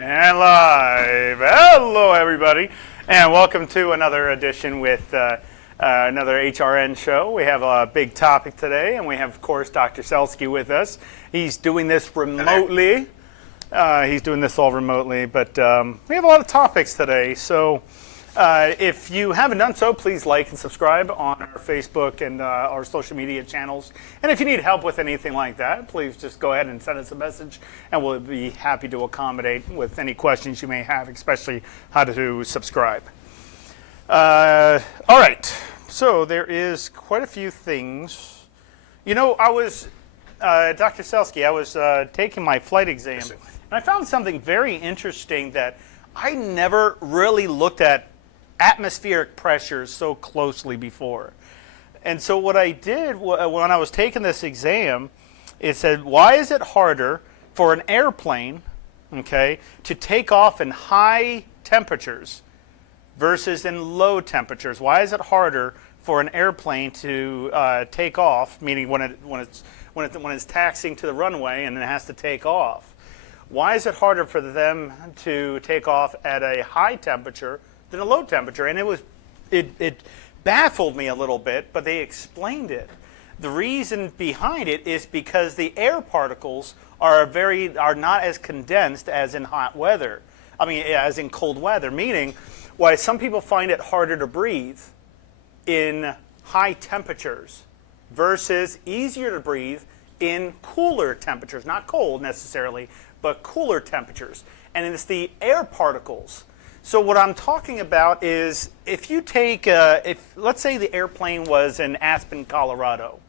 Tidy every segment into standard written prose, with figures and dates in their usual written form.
And live. Hello, everybody, and welcome to another edition with another HRN show. We have a big topic today, and we have, of course, Dr. Selsky with us. He's doing this remotely. He's doing this all remotely, but we have a lot of topics today. So if you haven't done so, please like and subscribe on our Facebook and our social media channels. And if you need help with anything like that, please just go ahead and send us a message, and we'll be happy to accommodate with any questions you may have, especially how to subscribe. All right, so there is quite a few things. You know, I was, Dr. Selsky, I was taking my flight exam, and I found something very interesting that I never really looked at atmospheric pressures so closely before. And so what I did when I was taking this exam, it said, why is it harder for an airplane, okay, to take off in high temperatures versus in low temperatures? Why is it harder for an airplane to take off, meaning when it's taxiing to the runway and it has to take off? Why is it harder for them to take off at a high temperature than a low temperature? And it baffled me a little bit, but they explained it. The reason behind it is because the air particles are not as condensed as in hot weather. I mean, as in cold weather, meaning why some people find it harder to breathe in high temperatures versus easier to breathe in cooler temperatures, not cold necessarily, but cooler temperatures. And it's the air particles. So what I'm talking about is if you take, let's say the airplane was in Aspen, Colorado,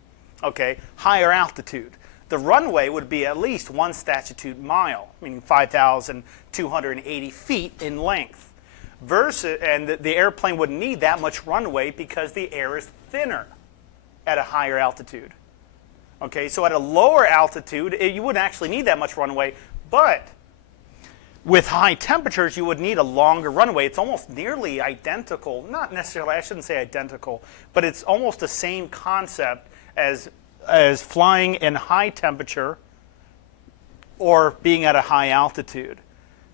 okay, higher altitude, the runway would be at least one statute mile, meaning 5,280 feet in length, and the airplane wouldn't need that much runway because the air is thinner at a higher altitude. Okay, so at a lower altitude, you wouldn't actually need that much runway, but with high temperatures, you would need a longer runway. It's almost nearly identical, not necessarily, I shouldn't say identical, but it's almost the same concept as flying in high temperature or being at a high altitude.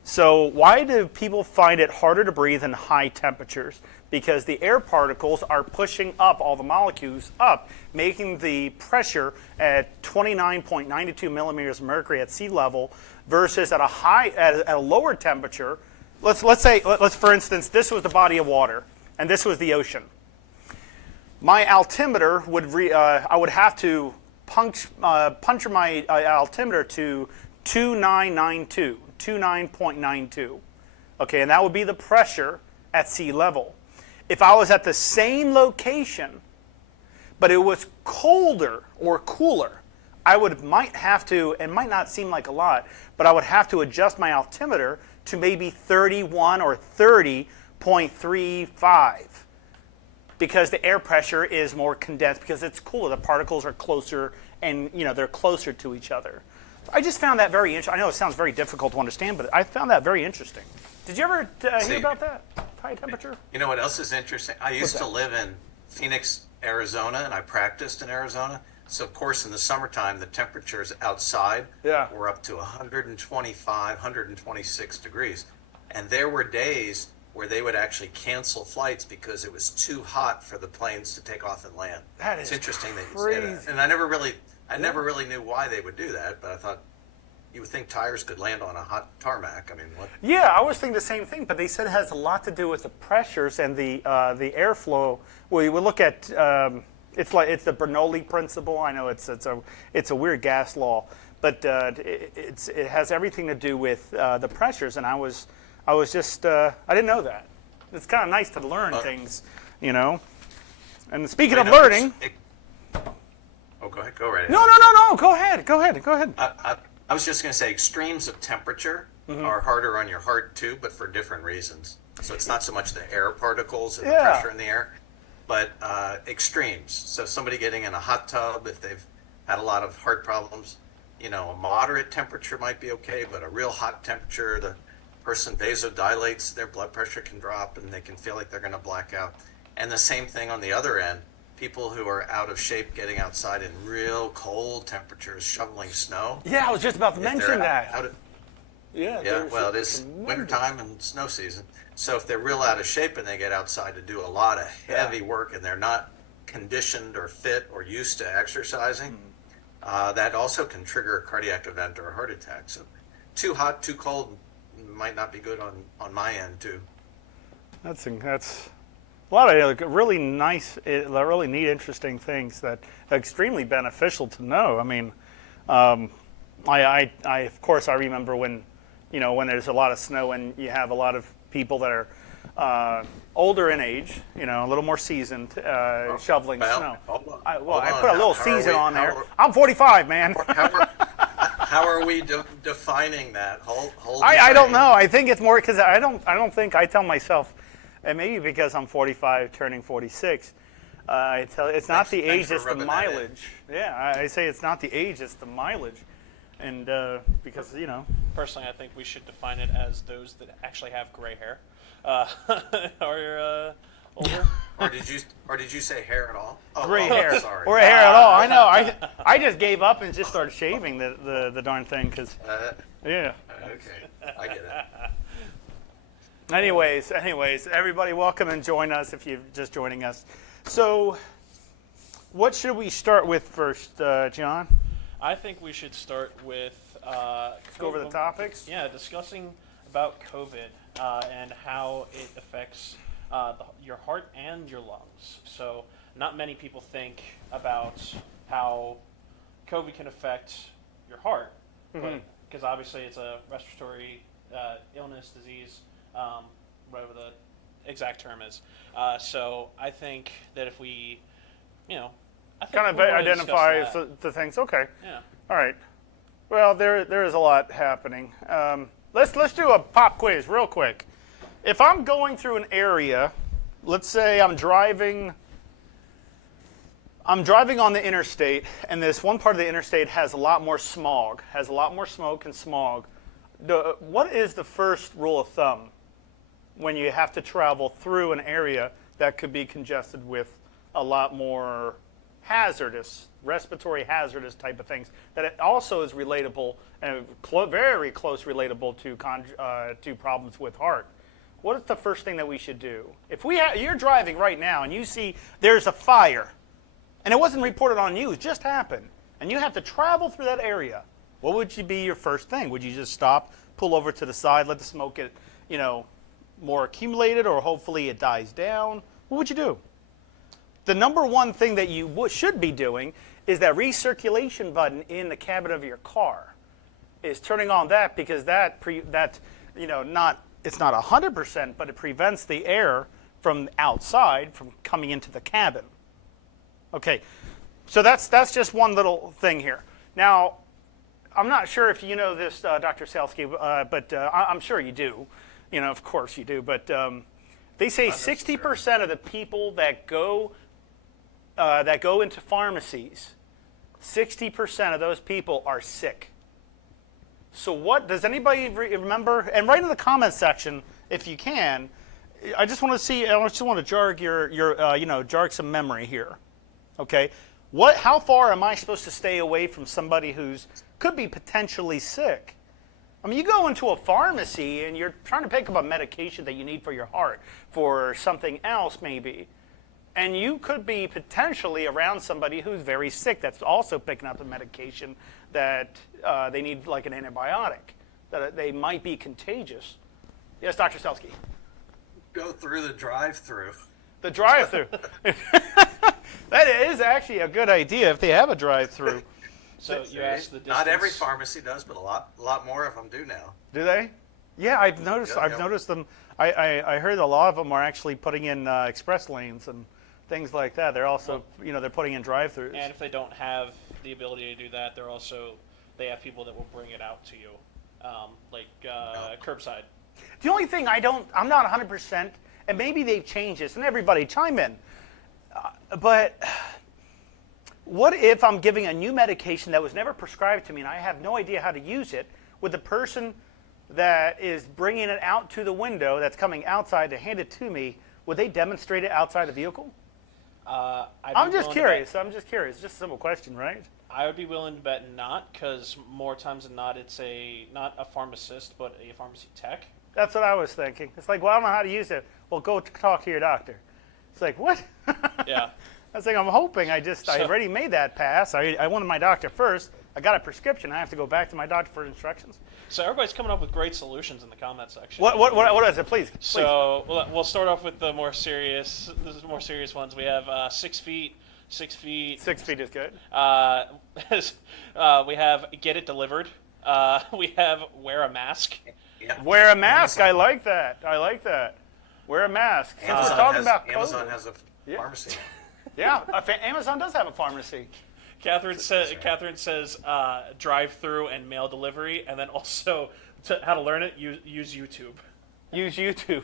So why do people find it harder to breathe in high temperatures? Because the air particles are pushing up all the molecules up, making the pressure at 29.92 millimeters of mercury at sea level versus at a lower temperature. Let's for instance, this was the body of water and this was the ocean. My altimeter I would have to puncture my altimeter to 29.92. Okay, and that would be the pressure at sea level. If I was at the same location, but it was colder or cooler, I might have to, it might not seem like a lot, but I would have to adjust my altimeter to maybe 31 or 30.35 because the air pressure is more condensed because it's cooler. The particles are closer and they're closer to each other. I just found that very interesting. I know it sounds very difficult to understand, but I found that very interesting. Did you ever hear about that? High temperature? You know what else is interesting? I used to live in Phoenix, Arizona, and I practiced in Arizona. So, of course, in the summertime, the temperatures outside were up to 125, 126 degrees. And there were days where they would actually cancel flights because it was too hot for the planes to take off and land. It's interesting that you crazy. say that. And I never really knew why they would do that, but I thought you would think tires could land on a hot tarmac. I mean, what? Yeah, I was thinking the same thing, but they said it has a lot to do with the pressures and the airflow. Well, you would look at it's the Bernoulli principle. I know it's a weird gas law, but it has everything to do with the pressures. And I was just I didn't know that. It's kind of nice to learn things, And speaking of learning. Go ahead. Go right ahead. No. Go ahead. I was just going to say extremes of temperature are harder on your heart too, but for different reasons. So it's not so much the air particles and the pressure in the air, but extremes. So somebody getting in a hot tub, if they've had a lot of heart problems, a moderate temperature might be okay, but a real hot temperature, the person vasodilates, their blood pressure can drop and they can feel like they're going to black out. And the same thing on the other end. People who are out of shape getting outside in real cold temperatures, shoveling snow. Yeah, I was just about to mention that. Yeah, well, it is wintertime and snow season. So if they're real out of shape and they get outside to do a lot of heavy work and they're not conditioned or fit or used to exercising, that also can trigger a cardiac event or a heart attack. So too hot, too cold might not be good on my end too. That's a lot of really nice, really neat, interesting things that are extremely beneficial to know. I mean, I of course I remember when, when there's a lot of snow and you have a lot of people that are older in age, a little more seasoned, shoveling snow. I put a little season on there. I'm 45, man. How are we defining that? I don't know. I think it's more because I don't think I tell myself, and maybe because I'm 45 turning 46, it's not the age, it's the mileage. Yeah, I say it's not the age, it's the mileage. And because, Personally, I think we should define it as those that actually have gray hair. Or older. Or did you say hair at all? Gray hair. Sorry. Or hair at all. I know. I just gave up and just started shaving the darn thing because, yeah. Okay, I get it. Anyways, everybody welcome and join us if you're just joining us. So, what should we start with first, John? I think we should start with Go over the topics. Yeah, discussing about COVID and how it affects your heart and your lungs. So, not many people think about how COVID can affect your heart, because obviously it's a respiratory illness, disease. Whatever the exact term is. So I think that if we, I think Kind of we'll really identify discuss that. the things. Okay. Yeah. All right. Well, there is a lot happening. Let's do a pop quiz real quick. If I'm going through an area, let's say I'm driving on the interstate, and this one part of the interstate has a lot more smog, has a lot more smoke and smog. What is the first rule of thumb when you have to travel through an area that could be congested with a lot more hazardous, respiratory hazardous type of things, that it also is relatable and very close relatable to problems with heart? What is the first thing that we should do? If you're driving right now and you see there's a fire, and it wasn't reported on news, it just happened, and you have to travel through that area, what would be your first thing? Would you just stop, pull over to the side, let the smoke get, more accumulated, or hopefully it dies down? What would you do? The number one thing that you should be doing is that recirculation button in the cabin of your car is turning on that, because it's not 100%, but it prevents the air from outside from coming into the cabin. Okay, so that's just one little thing here. Now, I'm not sure if you know this, Dr. Selsky, but I'm sure you do. Of course you do. But they say 60% of the people that go into pharmacies, 60% of those people are sick. So what does anybody remember? And write in the comments section if you can. I just want to jog jog some memory here. Okay, how far am I supposed to stay away from somebody who's could be potentially sick? I mean, you go into a pharmacy and you're trying to pick up a medication that you need for your heart, for something else maybe, and you could be potentially around somebody who's very sick that's also picking up a medication that they need, like an antibiotic, that they might be contagious. Yes, Dr. Selsky. Go through the drive-through. The drive-through. That is actually a good idea if they have a drive-through. So you asked the distance. Not every pharmacy does, but a lot more of them do now. Do they? Yeah, I've noticed. I've noticed them. I heard a lot of them are actually putting in express lanes and things like that. They're also, they're putting in drive-throughs. And if they don't have the ability to do that, they have people that will bring it out to you, curbside. The only thing I'm not 100%, and maybe they've changed this, and everybody chime in. But what if I'm giving a new medication that was never prescribed to me and I have no idea how to use it? Would the person that is bringing it out to the window, that's coming outside to hand it to me, would they demonstrate it outside the vehicle? I'm just curious. It's just a simple question, right? I would be willing to bet not, because more times than not, it's not a pharmacist, but a pharmacy tech. That's what I was thinking. It's like, well, I don't know how to use it. Well, go talk to your doctor. It's like, what? Yeah. I was like, I'm hoping I already made that pass. I wanted my doctor first. I got a prescription. I have to go back to my doctor for instructions. So everybody's coming up with great solutions in the comment section. What is it? Please. So we'll start off with the more serious ones. We have 6 feet. 6 feet. 6 feet is good. We have get it delivered. We have wear a mask. Yeah. Wear a mask. I like that. Wear a mask. Since we're talking about COVID. Amazon has a pharmacy. Yeah, Amazon does have a pharmacy. Catherine says drive through and mail delivery, and then also how to learn it, use YouTube. Use YouTube.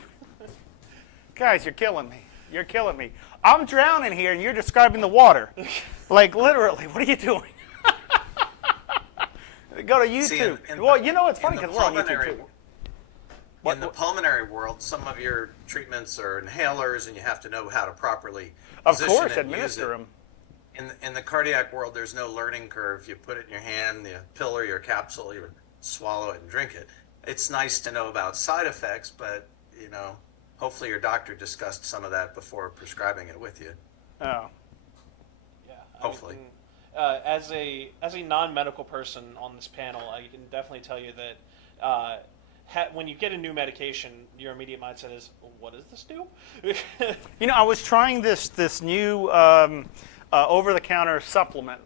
Guys, you're killing me. I'm drowning here, and you're describing the water. Like, literally, what are you doing? Go to YouTube. It's funny because we're on YouTube, too. In the pulmonary world, some of your treatments are inhalers, and you have to know how to properly administer them. In the cardiac world, there's no learning curve. You put it in your hand, the pill or your capsule, you swallow it and drink it. It's nice to know about side effects, but, hopefully your doctor discussed some of that before prescribing it with you. Oh. Yeah. Hopefully. As a non-medical person on this panel, I can definitely tell you that when you get a new medication, your immediate mindset is, what does this do? I was trying this new over-the-counter supplement,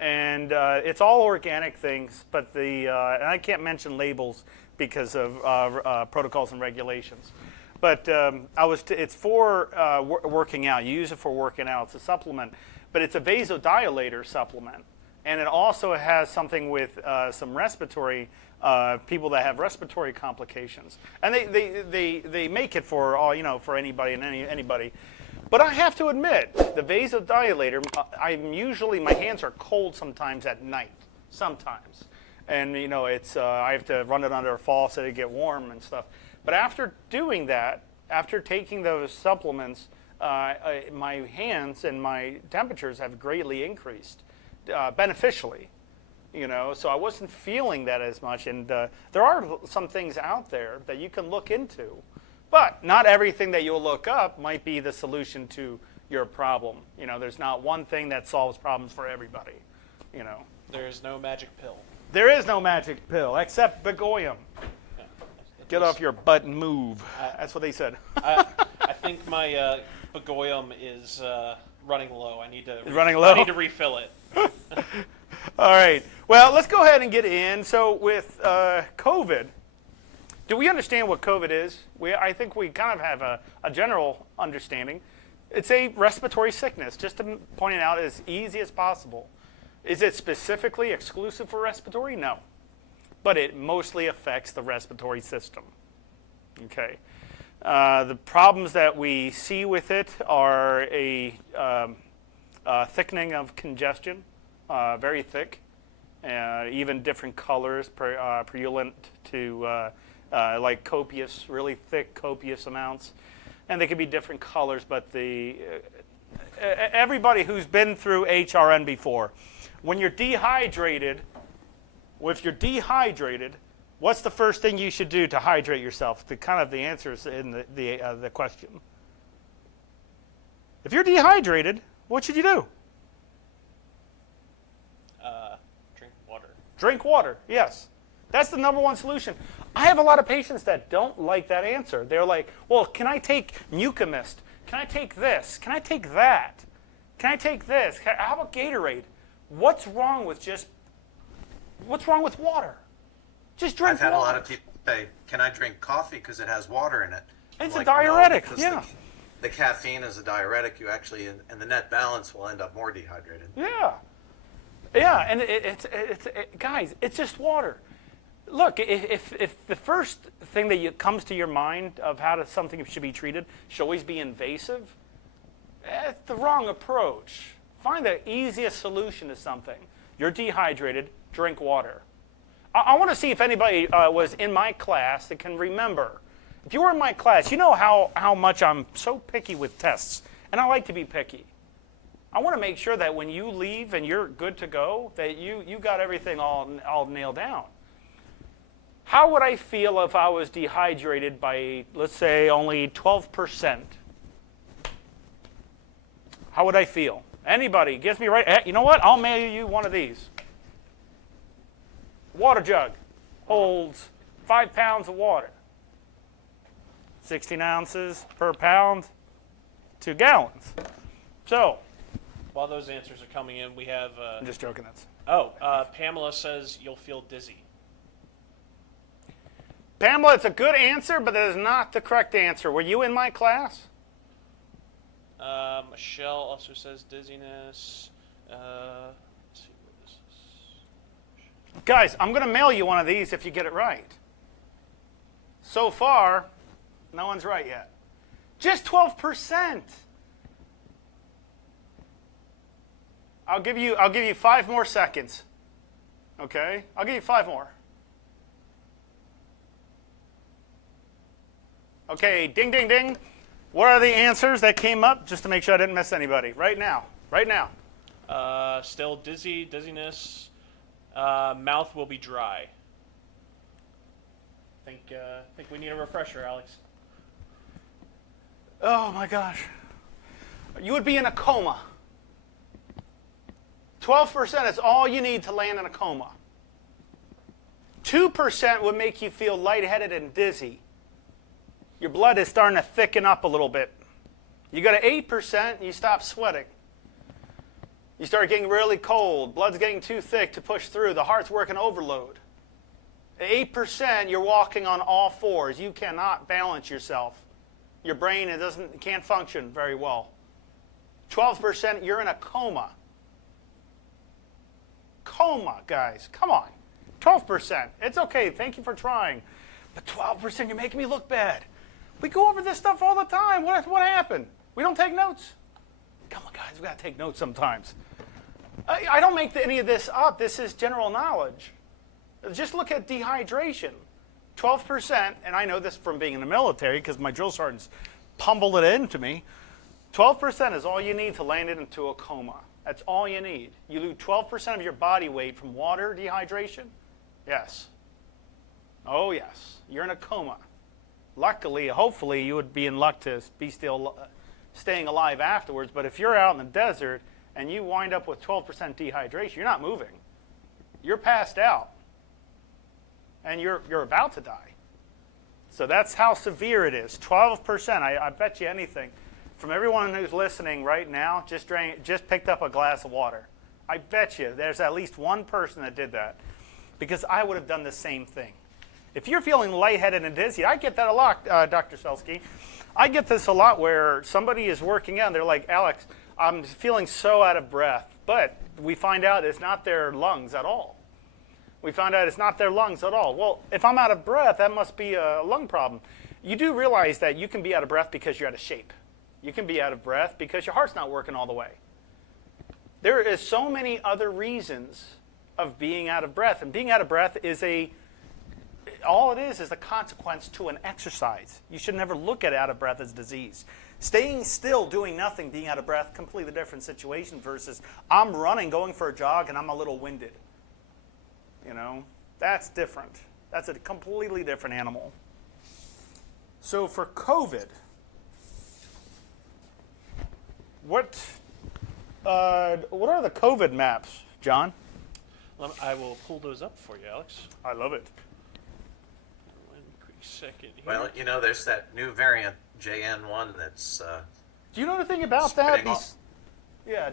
and it's all organic things, but and I can't mention labels because of protocols and regulations. But it's for working out. You use it for working out. It's a supplement, but it's a vasodilator supplement, and it also has something with some respiratory people that have respiratory complications, and they make it for all for anybody and anybody. But I have to admit, the vasodilator, my hands are cold sometimes at night, sometimes. And, it's I have to run it under a faucet to get warm and stuff. But after doing that, after taking those supplements, my hands and my temperatures have greatly increased, beneficially. So I wasn't feeling that as much. And there are some things out there that you can look into. But not everything that you'll look up might be the solution to your problem. There's not one thing that solves problems for everybody. There's no magic pill. There is no magic pill except Begoyum. Yeah. Get off your butt and move. That's what they said. I think my Begoyum is running low. I need to refill it. All right. Well, let's go ahead and get in. So with COVID, do we understand what COVID is? I think we kind of have a general understanding. It's a respiratory sickness, just to point it out as easy as possible. Is it specifically exclusive for respiratory? No. But it mostly affects the respiratory system. Okay. The problems that we see with it are a thickening of congestion, very thick, even different colors, purulent to like copious, really thick, copious amounts. And they can be different colors, but everybody who's been through HRN before, when you're dehydrated, what's the first thing you should do to hydrate yourself? The answer is in the question. If you're dehydrated, what should you do? Drink water. Drink water, yes. That's the number one solution. I have a lot of patients that don't like that answer. They're like, well, can I take Mucomist? Can I take this? Can I take that? Can I take this? How about Gatorade? What's wrong with water? Just drink water. I've had a lot of people say, can I drink coffee because it has water in it? It's a diuretic, no, yeah. The caffeine is a diuretic. You actually, and the net balance will end up more dehydrated. Yeah. Yeah, and it's guys, it's just water. Look, if the first thing that comes to your mind of how something should be treated should always be invasive, that's the wrong approach. Find the easiest solution to something. You're dehydrated, drink water. I want to see if anybody was in my class that can remember. If you were in my class, you know how much I'm so picky with tests, and I like to be picky. I want to make sure that when you leave and you're good to go, that you got everything all nailed down. How would I feel if I was dehydrated by, let's say, only 12%? How would I feel? Anybody gives me right, you know what? I'll mail you one of these. Water jug holds 5 pounds of water. 16 ounces per pound, 2 gallons. So, while those answers are coming in, we have... I'm just joking. Pamela says you'll feel dizzy. Pamela, it's a good answer, but that is not the correct answer. Were you in my class? Michelle also says dizziness. Let's see what this is. Guys, I'm going to mail you one of these if you get it right. So far, no one's right yet. Just 12%. I'll give you 5 more seconds. Okay? I'll give you 5 more. Okay, ding, ding, ding. What are the answers that came up, just to make sure I didn't miss anybody? Right now. Right now. Still dizziness. Mouth will be dry. Think we need a refresher, Alex. Oh my gosh. You would be in a coma. 12% is all you need to land in a coma. 2% would make you feel lightheaded and dizzy. Your blood is starting to thicken up a little bit. You go to 8% and you stop sweating. You start getting really cold. Blood's getting too thick to push through. The heart's working overload. At 8%, you're walking on all fours. You cannot balance yourself. Your brain can't function very well. 12%, you're in a coma. Coma, guys. Come on. 12%. It's okay. Thank you for trying. But 12%, you're making me look bad. We go over this stuff all the time. What happened? We don't take notes? Come on, guys. We got to take notes sometimes. I don't make any of this up. This is general knowledge. Just look at dehydration. 12%, and I know this from being in the military because my drill sergeants pummeled it into me. 12% is all you need to land it into a coma. That's all you need. You lose 12% of your body weight from water dehydration? Yes. Oh, yes. You're in a coma. Luckily, hopefully, you would be in luck to be still staying alive afterwards. But if you're out in the desert and you wind up with 12% dehydration, you're not moving. You're passed out. And you're about to die. So that's how severe it is. 12%. I bet you anything. From everyone who's listening right now, just picked up a glass of water. I bet you there's at least one person that did that. Because I would have done the same thing. If you're feeling lightheaded and dizzy, I get that a lot, Dr. Selsky. I get this a lot where somebody is working out and they're like, Alex, I'm feeling so out of breath. But we find out it's not their lungs at all. We found out it's not their lungs at all. Well, if I'm out of breath, that must be a lung problem. You do realize that you can be out of breath because you're out of shape. You can be out of breath because your heart's not working all the way. There is so many other reasons of being out of breath. And being out of breath is all it is a consequence to an exercise. You should never look at out of breath as disease. Staying still, doing nothing, being out of breath, completely different situation versus I'm running, going for a jog, and I'm a little winded. You know, that's different. That's a completely different animal. So for COVID, what are the COVID maps, John? I will pull those up for you, Alex. I love it. One quick second here. Well, you know, there's that new variant, JN1, that's... Do you know anything about that? Yeah.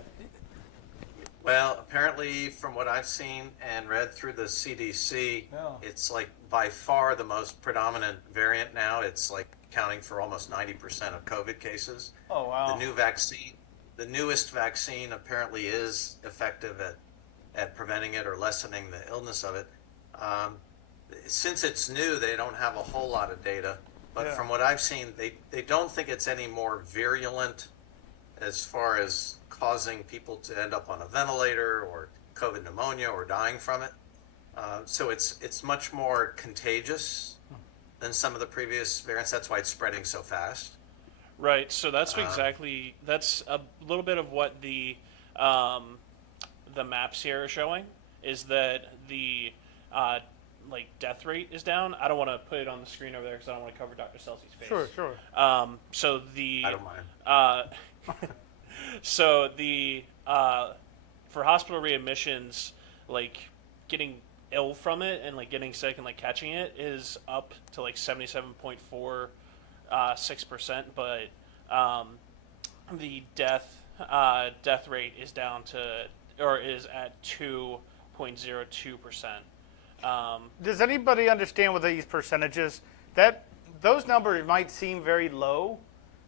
Well, apparently, from what I've seen and read through the CDC, it's like by far the most predominant variant now. It's like accounting for almost 90% of COVID cases. Oh, wow. The newest vaccine apparently is effective at preventing it or lessening the illness of it. Since it's new, they don't have a whole lot of data. But from what I've seen, they don't think it's any more virulent as far as causing people to end up on a ventilator or COVID pneumonia or dying from it. So it's much more contagious than some of the previous variants. That's why it's spreading so fast. Right. So that's that's a little bit of what the maps here are showing, is that the like death rate is down. I don't want to put it on the screen over there because I don't want to cover Dr. Selsky's face. Sure. So the I don't mind. so the for hospital readmissions, like getting ill from it and like getting sick and like catching it is up to like 77.46%, but the death rate is down to, or is at 2.02%. Does anybody understand what these percentages? That those numbers might seem very low,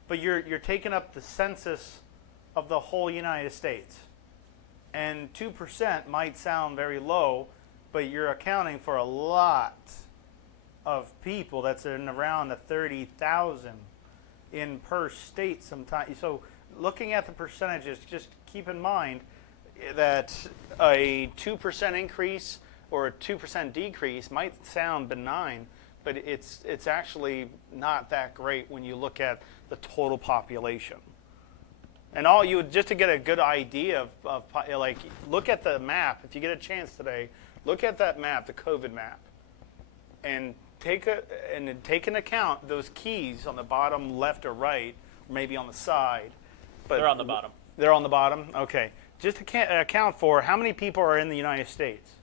but you're taking up the census of the whole United States, and 2% might sound very low, but you're accounting for a lot of people. That's in around the 30,000 in per state sometimes. So looking at the percentages, just keep in mind that a 2% increase or a 2% decrease might sound benign, but it's actually not that great when you look at the total population. And all you, just to get a good idea of like, look at the map. If you get a chance today, look at that map, the COVID map, and take into account those keys on the bottom left or right, or maybe on the side. But They're on the bottom. They're on the bottom? Okay. Just to account for how many people are in the United States.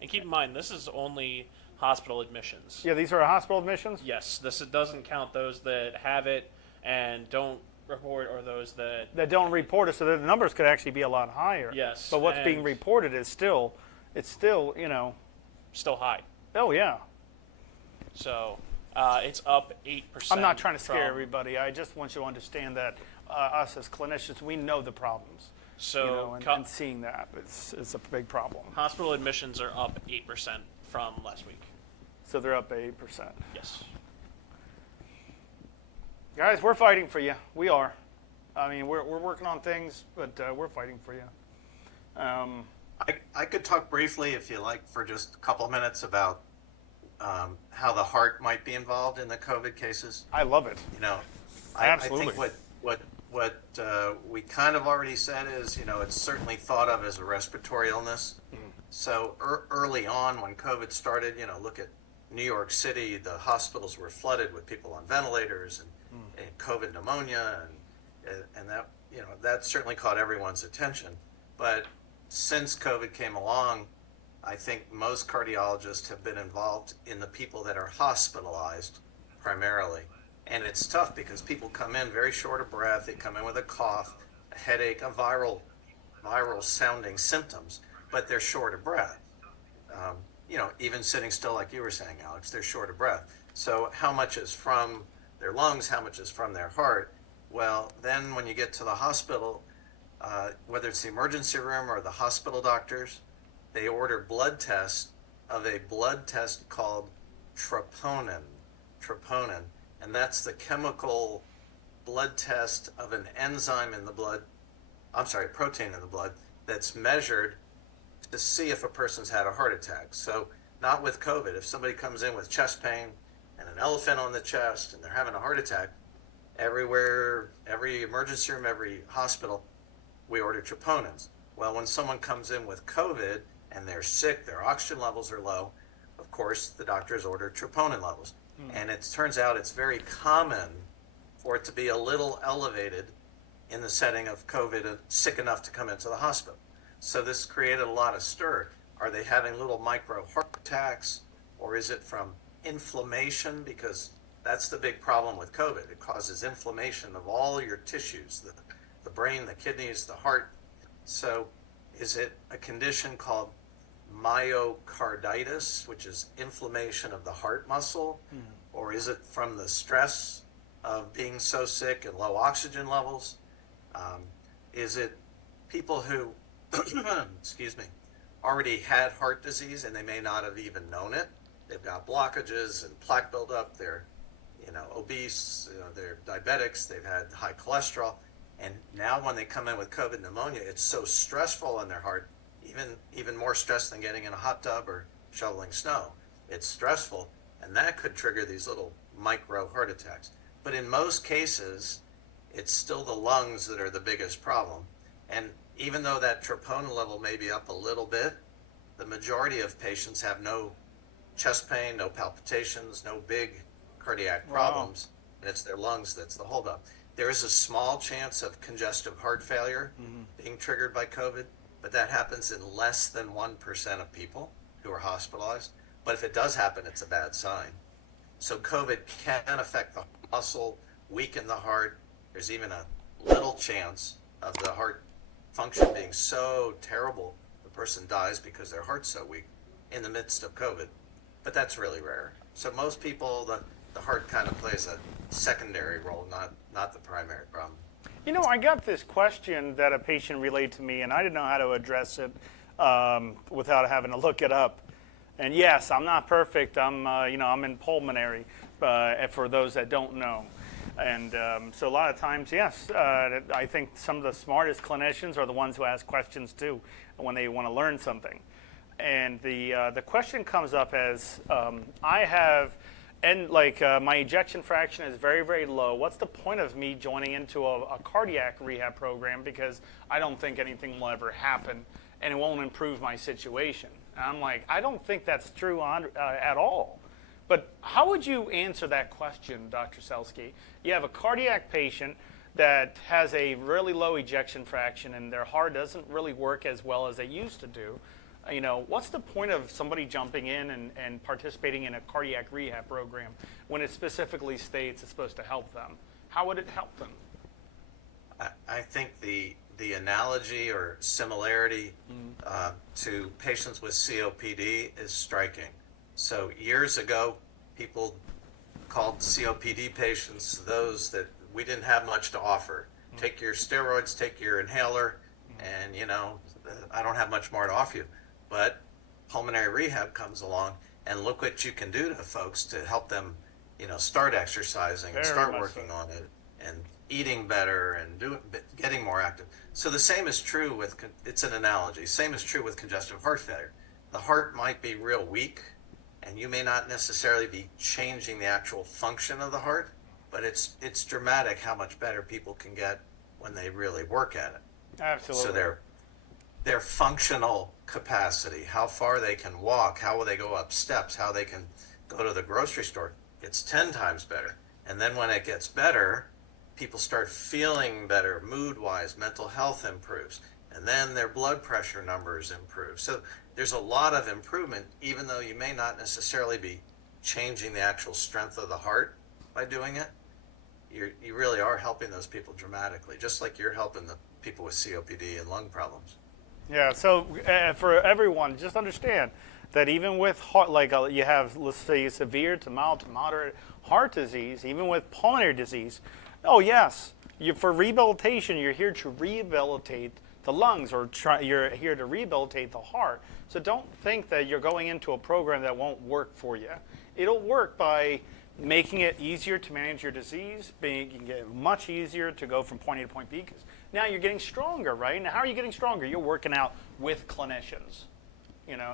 And keep in mind, this is only hospital admissions. Yeah, these are hospital admissions? Yes, it doesn't count those that have it and don't report, or those that don't report it, so the numbers could actually be a lot higher. Yes, But what's being and- reported is still, still high. oh yeah. So it's up 8%. I'm not trying to scare from- everybody. I just want you to understand that us as clinicians, we know the problems. So and seeing that is a big problem. hospital admissions are up 8% from last week. So they're up 8%. Yes. Guys, we're fighting for you. We are. I mean, we're working on things, but we're fighting for you. I could talk briefly, if you like, for just a couple of minutes about how the heart might be involved in the COVID cases. I love it. I Absolutely. think what we kind of already said is, it's certainly thought of as a respiratory illness. So early on when COVID started, look at New York City, the hospitals were flooded with people on ventilators and COVID pneumonia, and that, that certainly caught everyone's attention. But since COVID came along, I think most cardiologists have been involved in the people that are hospitalized primarily. And it's tough because people come in very short of breath, they come in with a cough, a headache, a viral sounding symptoms, but they're short of breath. Even sitting still, like you were saying, Alex, they're short of breath. So how much is from their lungs, how much is from their heart? Well, then when you get to the hospital, whether it's the emergency room or the hospital doctors, they order blood tests of a blood test called troponin, and that's the chemical blood test of an enzyme in the blood, protein in the blood, that's measured to see if a person's had a heart attack. So not with COVID. If somebody comes in with chest pain and an elephant on the chest and they're having a heart attack, everywhere, every emergency room, every hospital, we order troponins. Well, when someone comes in with COVID and they're sick, their oxygen levels are low, of course, the doctors order troponin levels. And it turns out it's very common for it to be a little elevated in the setting of COVID, sick enough to come into the hospital. So this created a lot of stir. Are they having little micro heart attacks, or is it from inflammation? Because that's the big problem with COVID. It causes inflammation of all your tissues, the brain, the kidneys, the heart. So is it a condition called myocarditis, which is inflammation of the heart muscle, or is it from the stress of being so sick and low oxygen levels? Is it people who, already had heart disease and they may not have even known it? They've got blockages and plaque buildup. They're, obese. They're diabetics. They've had high cholesterol, and now when they come in with COVID pneumonia, it's so stressful on their heart. Even more stress than getting in a hot tub or shoveling snow. It's stressful, and that could trigger these little micro heart attacks. But in most cases, it's still the lungs that are the biggest problem. And even though that troponin level may be up a little bit, the majority of patients have no chest pain, no palpitations, no big cardiac problems, and it's their lungs that's the holdup. There is a small chance of congestive heart failure being triggered by COVID, but that happens in less than 1% of people who are hospitalized. But if it does happen, it's a bad sign. So COVID can affect the muscle, weaken the heart. There's even a little chance of the heart function being so terrible the person dies because their heart's so weak in the midst of COVID. But that's really rare. So most people, the heart kind of plays a secondary role, not the primary problem. You know, I got this question that a patient relayed to me, and I didn't know how to address it without having to look it up. And yes, I'm not perfect. I'm in pulmonary, for those that don't know. And so a lot of times, yes, I think some of the smartest clinicians are the ones who ask questions too when they want to learn something. And the question comes up as I have, and my ejection fraction is very, very low. What's the point of me joining into a cardiac rehab program, because I don't think anything will ever happen and it won't improve my situation? And I'm like, I don't think that's true at all. But how would you answer that question, Dr. Selsky? You have a cardiac patient that has a really low ejection fraction and their heart doesn't really work as well as they used to do. You know, what's the point of somebody jumping in and participating in a cardiac rehab program when it specifically states it's supposed to help them? How would it help them? I think the analogy or similarity to patients with COPD is striking. So years ago, people called COPD patients those that we didn't have much to offer. Take your steroids, take your inhaler, and I don't have much more to offer you. But pulmonary rehab comes along, and look what you can do to folks to help them, start exercising and start working on it and eating better and getting more active. So the same is true with, it's an analogy, same is true with congestive heart failure. The heart might be real weak, and you may not necessarily be changing the actual function of the heart, but it's dramatic how much better people can get when they really work at it. Absolutely. So their functional capacity, how far they can walk, how will they go up steps, how they can go to the grocery store, it's 10 times better. And then when it gets better, people start feeling better mood-wise, mental health improves, and then their blood pressure numbers improve. So there's a lot of improvement, even though you may not necessarily be changing the actual strength of the heart by doing it. You really are helping those people dramatically, just like you're helping the people with COPD and lung problems. Yeah, so for everyone, just understand that even with heart, you have, let's say, severe to mild to moderate heart disease, even with pulmonary disease, oh yes, for rehabilitation, you're here to rehabilitate the lungs, or you're here to rehabilitate the heart. So don't think that you're going into a program that won't work for you. It'll work by making it easier to manage your disease, making it much easier to go from point A to point B, because now you're getting stronger, right? Now, how are you getting stronger? You're working out with clinicians.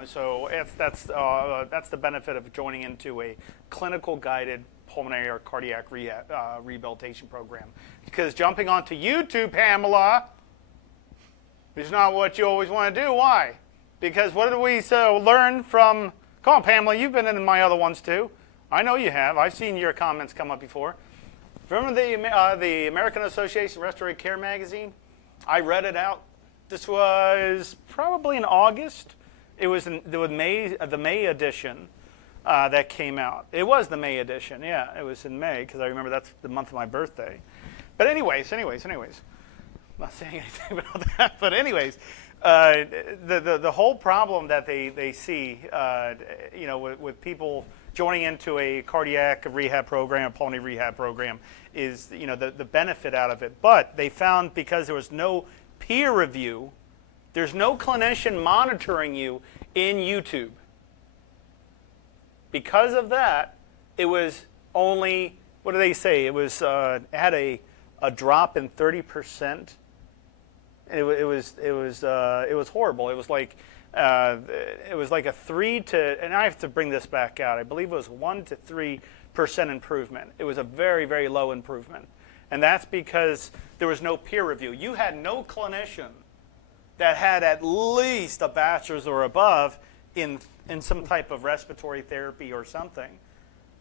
So that's the benefit of joining into a clinical guided pulmonary or cardiac rehabilitation program. Because jumping onto YouTube, Pamela, is not what you always want to do. Why? Because what did we learn from, come on, Pamela, you've been in my other ones too. I know you have. I've seen your comments come up before. Remember the American Association of Respiratory Care magazine? I read it out. This was probably in August. It was the May edition that came out. It was the May edition, yeah. It was in May, because I remember that's the month of my birthday. But anyways. I'm not saying anything about that, but anyways, the whole problem that they see, with people joining into a cardiac rehab program, pulmonary rehab program, is the benefit out of it. But they found, because there was no peer review, there's no clinician monitoring you in YouTube. Because of that, it was only, what do they say? It was it had a drop in 30%. It was horrible. It was like it was like a 3 to, and I have to bring this back out, I believe it was 1 to 3% improvement. It was a very, very low improvement. And that's because there was no peer review. You had no clinician that had at least a bachelor's or above in some type of respiratory therapy or something.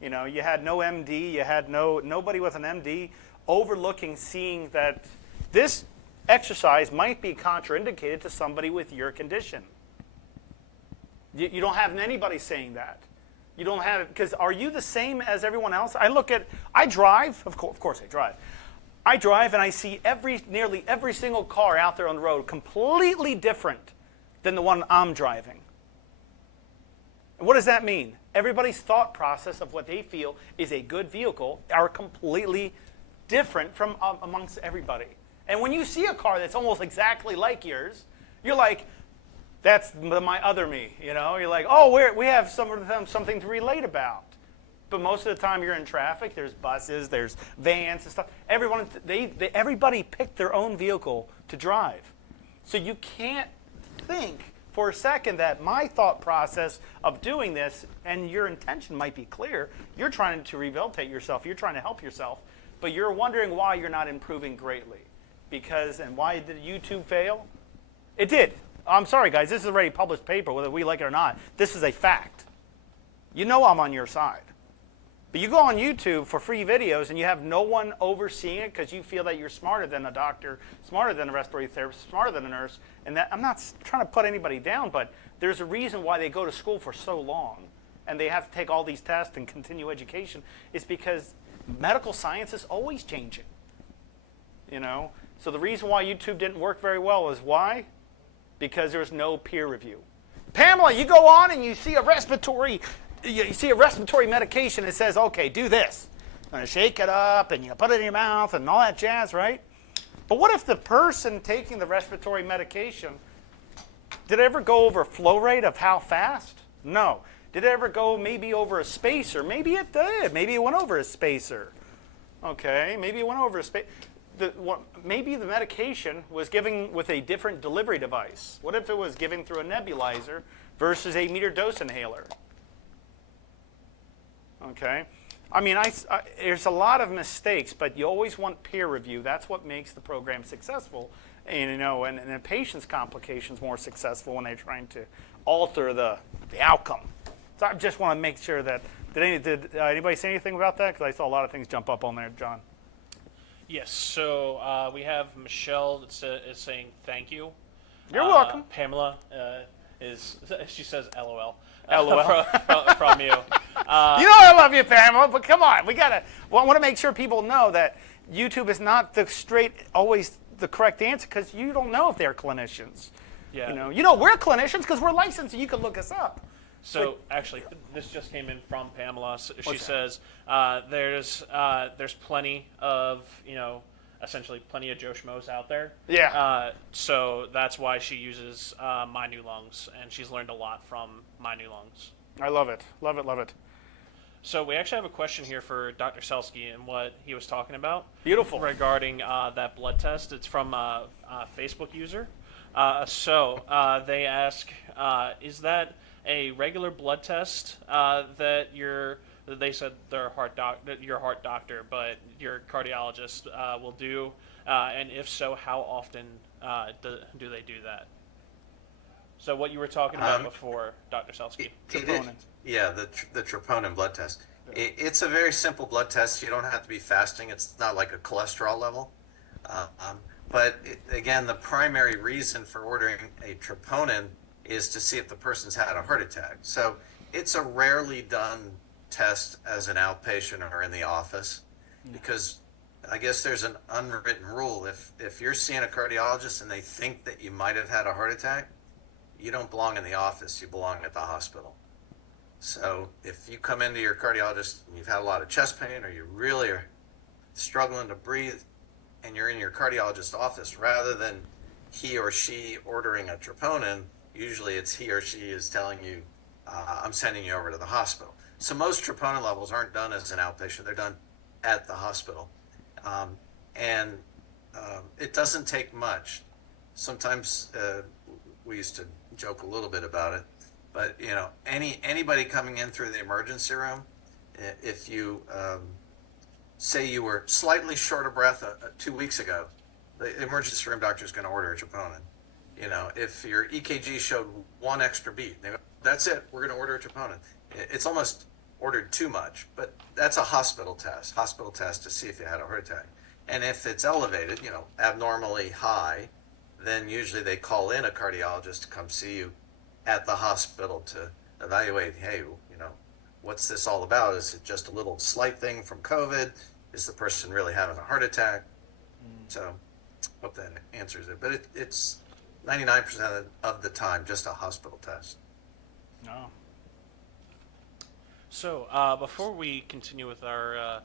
You know, you had no MD, you had nobody with an MD overlooking, seeing that this exercise might be contraindicated to somebody with your condition. You don't have anybody saying that. You don't have, because are you the same as everyone else? I drive, of course I drive. I drive and I see nearly every single car out there on the road completely different than the one I'm driving. And what does that mean? Everybody's thought process of what they feel is a good vehicle are completely different from amongst everybody. And when you see a car that's almost exactly like yours, you're like, that's my other me, you know? You're like, oh, we have something to relate about. But most of the time you're in traffic, there's buses, there's vans and stuff. Everybody picked their own vehicle to drive. So you can't think for a second that my thought process of doing this, and your intention might be clear, you're trying to rehabilitate yourself, you're trying to help yourself, but you're wondering why you're not improving greatly. And why did YouTube fail? It did. I'm sorry, guys, this is already published paper, whether we like it or not. This is a fact. You know I'm on your side. But you go on YouTube for free videos and you have no one overseeing it because you feel that you're smarter than a doctor, smarter than a respiratory therapist, smarter than a nurse. And that, I'm not trying to put anybody down, but there's a reason why they go to school for so long and they have to take all these tests and continue education. It's because medical science is always changing. You know? So the reason why YouTube didn't work very well is why? Because there's no peer review. Pamela, you go on and you see a respiratory medication. It says, okay, do this. You're going to shake it up and you put it in your mouth and all that jazz, right? But what if the person taking the respiratory medication, did it ever go over flow rate of how fast? No. Did it ever go maybe over a spacer? Maybe it did. Maybe it went over a spacer. Okay, maybe it went over a spacer. Maybe the medication was given with a different delivery device. What if it was given through a nebulizer versus a metered dose inhaler? Okay, I mean, there's a lot of mistakes, but you always want peer review. That's what makes the program successful, and you know, and the patient's complications more successful when they're trying to alter the outcome. So I just want to make sure that did anybody say anything about that? Because I saw a lot of things jump up on there, John. Yes, so we have Michelle that is saying thank you. You're welcome. Pamela she says LOL. LOL. from you. You know I love you, Pamela, but come on. I want to make sure people know that YouTube is not always the correct answer because you don't know if they're clinicians. Yeah. You know we're clinicians because we're licensed and you can look us up. So actually, this just came in from Pamela. She says there's plenty of essentially plenty of Joe Schmoes out there. Yeah. So that's why she uses My New Lungs, and she's learned a lot from My New Lungs. I love it, love it, love it. So we actually have a question here for Dr. Selsky and what he was talking about. Beautiful. Regarding that blood test. It's from a Facebook user. So they ask, is that a regular blood test that they said your heart doctor, but your cardiologist will do, and if so, how often do they do that? So what you were talking about before, Dr. Selsky. Troponin. Yeah, the troponin blood test. It's a very simple blood test. You don't have to be fasting. It's not like a cholesterol level. But again, the primary reason for ordering a troponin is to see if the person's had a heart attack. So it's a rarely done test as an outpatient or in the office because I guess there's an unwritten rule. If you're seeing a cardiologist and they think that you might have had a heart attack, you don't belong in the office, you belong at the hospital. So if you come into your cardiologist and you've had a lot of chest pain or you really are struggling to breathe and you're in your cardiologist's office, rather than he or she ordering a troponin, usually it's he or she is telling you, I'm sending you over to the hospital. So most troponin levels aren't done as an outpatient, they're done at the hospital. It doesn't take much. Sometimes we used to joke a little bit about it, but anybody coming in through the emergency room, if you say you were slightly short of breath 2 weeks ago, the emergency room doctor is going to order a troponin. If your EKG showed one extra beat, they go, that's it, we're going to order a troponin. It's almost ordered too much, but that's a hospital test to see if you had a heart attack. And if it's elevated, abnormally high, then usually they call in a cardiologist to come see you at the hospital to evaluate, hey, what's this all about? Is it just a little slight thing from COVID? Is the person really having a heart attack? So hope that answers it. But it's 99% of the time just a hospital test. No. So before we continue with our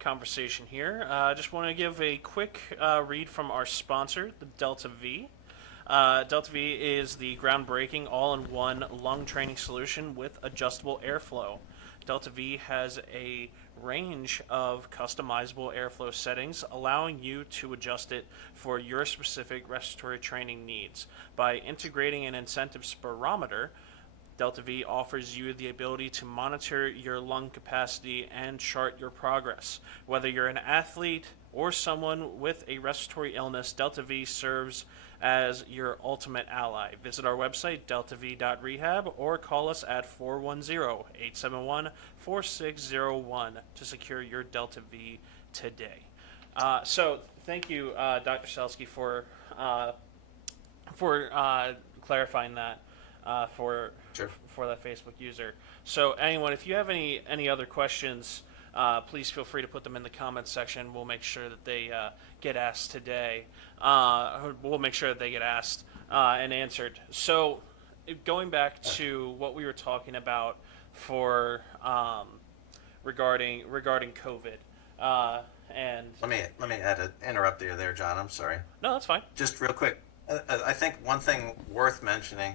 conversation here, I just want to give a quick read from our sponsor, the Delta V. Delta V is the groundbreaking all-in-one lung training solution with adjustable airflow. Delta V has a range of customizable airflow settings, allowing you to adjust it for your specific respiratory training needs. By integrating an incentive spirometer, Delta V offers you the ability to monitor your lung capacity and chart your progress. Whether you're an athlete or someone with a respiratory illness, Delta V serves as your ultimate ally. Visit our website, deltav.rehab, or call us at 410-871-4601 to secure your Delta V today. So thank you, Dr. Selsky, for clarifying that. For that Facebook user. So anyone, if you have any other questions, please feel free to put them in the comments section. We'll make sure that they get asked today. We'll make sure that they get asked and answered. So going back to what we were talking about for regarding COVID, and let me interrupt you there, John. I'm sorry. No, that's fine. Just real quick, I think one thing worth mentioning.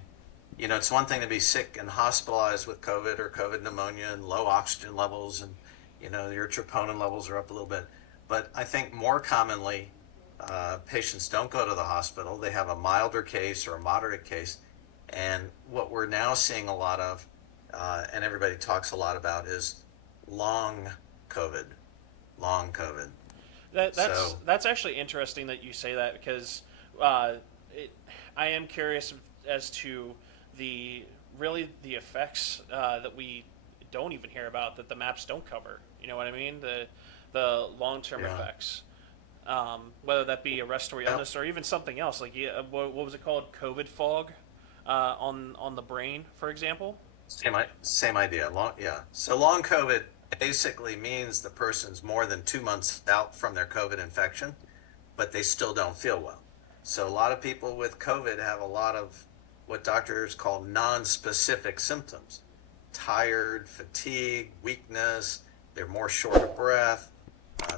It's one thing to be sick and hospitalized with COVID or COVID pneumonia and low oxygen levels, and your troponin levels are up a little bit. But I think more commonly, patients don't go to the hospital. They have a milder case or a moderate case, and what we're now seeing a lot of, and everybody talks a lot about, is long COVID. That's actually interesting that you say that, because I am curious as to the effects that we don't even hear about, that the maps don't cover. You know what I mean? The long-term effects, whether that be a respiratory illness or even something else. Like what was it called? COVID fog on the brain, for example. Same idea. So long COVID basically means the person's more than 2 months out from their COVID infection, but they still don't feel well. So a lot of people with COVID have a lot of what doctors call non-specific symptoms: tired, fatigue, weakness. They're more short of breath.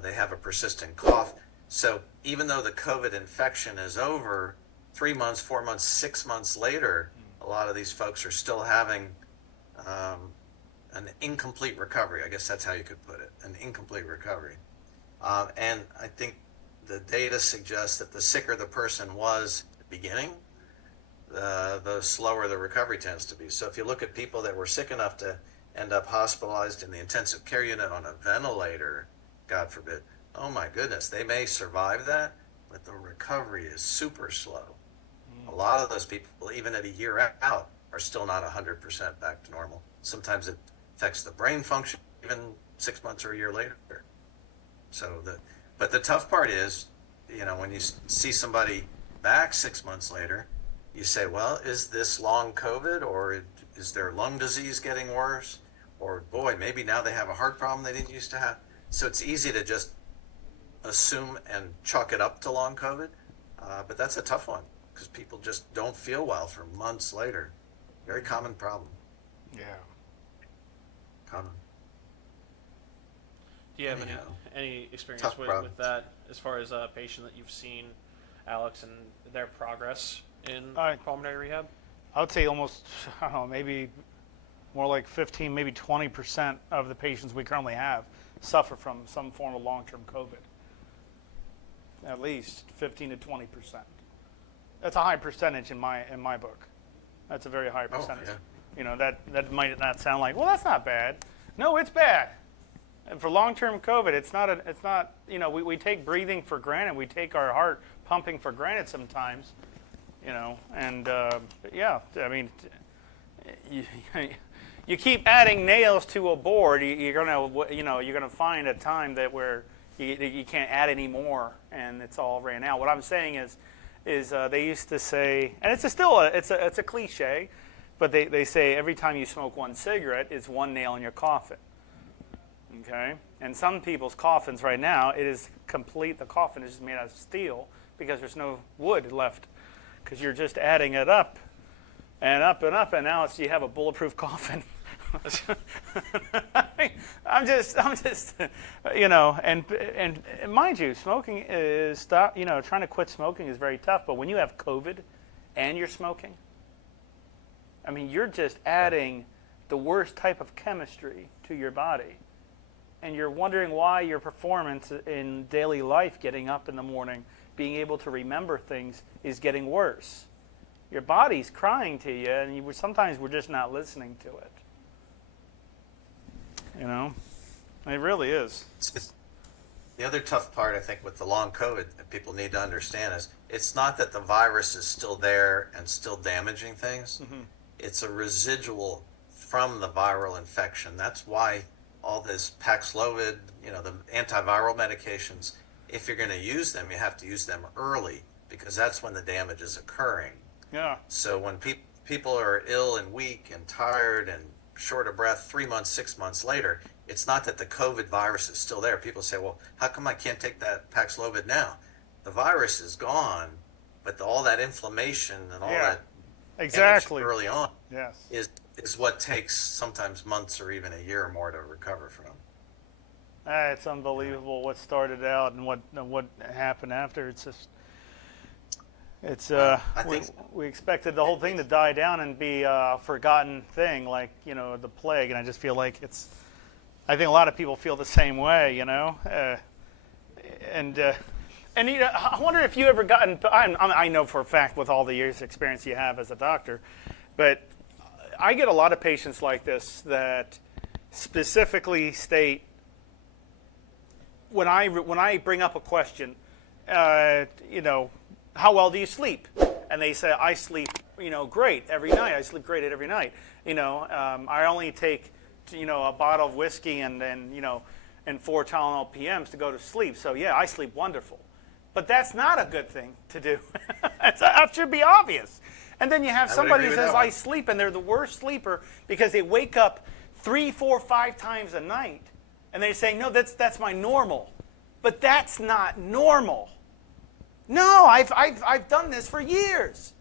They have a persistent cough. So even though the COVID infection is over, 3 months, 4 months, 6 months later, a lot of these folks are still having an incomplete recovery. I guess that's how you could put it, an incomplete recovery. And I think the data suggests that the sicker the person was at the beginning, the slower the recovery tends to be. So if you look at people that were sick enough to end up hospitalized in the intensive care unit on a ventilator, God forbid, oh my goodness, they may survive that, but the recovery is super slow. A lot of those people, even at a year out, are still not 100% back to normal. Sometimes it affects the brain function even 6 months or a year later. But the tough part is, when you see somebody back 6 months later, you say, well, is this long COVID, or is their lung disease getting worse? Or, boy, maybe now they have a heart problem they didn't used to have. So it's easy to just assume and chalk it up to long COVID. But that's a tough one, because people just don't feel well for months later. Very common problem. Yeah. Common. Do you have any experience with that, as far as a patient that you've seen, Alex, and their progress in pulmonary rehab? I would say almost, I don't know, maybe more like 15, maybe 20% of the patients we currently have suffer from some form of long-term COVID. At least 15 to 20%. That's a high percentage in my book. That's a very high Oh, percentage. yeah. You know, that might not sound like, well, that's not bad. No, it's bad. And for long-term COVID, it's not, you know, we take breathing for granted. We take our heart pumping for granted sometimes, you know, and yeah, I mean, you keep adding nails to a board, you're gonna find a time that where you can't add any more, and it's all ran out. What I'm saying is they used to say, and it's a cliche, but they say every time you smoke one cigarette, it's one nail in your coffin. Okay, and some people's coffins right now, it is complete. The coffin is just made out of steel because there's no wood left, because you're just adding it up and up and up, and now you have a bulletproof coffin. I'm just, you know, and mind you, smoking is trying to quit smoking is very tough. But when you have COVID and you're smoking, I mean, you're just adding the worst type of chemistry to your body. And you're wondering why your performance in daily life, getting up in the morning, being able to remember things, is getting worse. Your body's crying to you, and sometimes we're just not listening to it. You know? It really is. The other tough part, I think, with the long COVID that people need to understand is it's not that the virus is still there and still damaging things. Mm-hmm. It's a residual from the viral infection. That's why all this Paxlovid, you know, the antiviral medications, if you're going to use them, you have to use them early, because that's when the damage is occurring. Yeah. So when people are ill and weak and tired and short of breath 3 months, 6 months later, it's not that the COVID virus is still there. People say, well, how come I can't take that Paxlovid now? The virus is gone, but all that inflammation and all that exactly early on yes. is what takes sometimes months or even a year or more to recover from. It's unbelievable what started out and what happened after. It's just, we expected the whole thing to die down and be a forgotten thing, like, you know, the plague. And I just feel like I think a lot of people feel the same way, you know. And you know, I wonder if you ever gotten. I know for a fact with all the years of experience you have as a doctor, but I get a lot of patients like this that specifically state, when I bring up a question, you know, how well do you sleep? And they say, I sleep, you know, great every night. I sleep great every night. You know, I only take, you know, a bottle of whiskey and then, you know, and 4 Tylenol PMs to go to sleep. So yeah, I sleep wonderful. But that's not a good thing to do. That should be obvious. And then you have somebody who says, I sleep, and they're the worst sleeper because they wake up 3, 4, 5 times a night. And they say, no, that's my normal. But that's not normal. No, I've done this for years.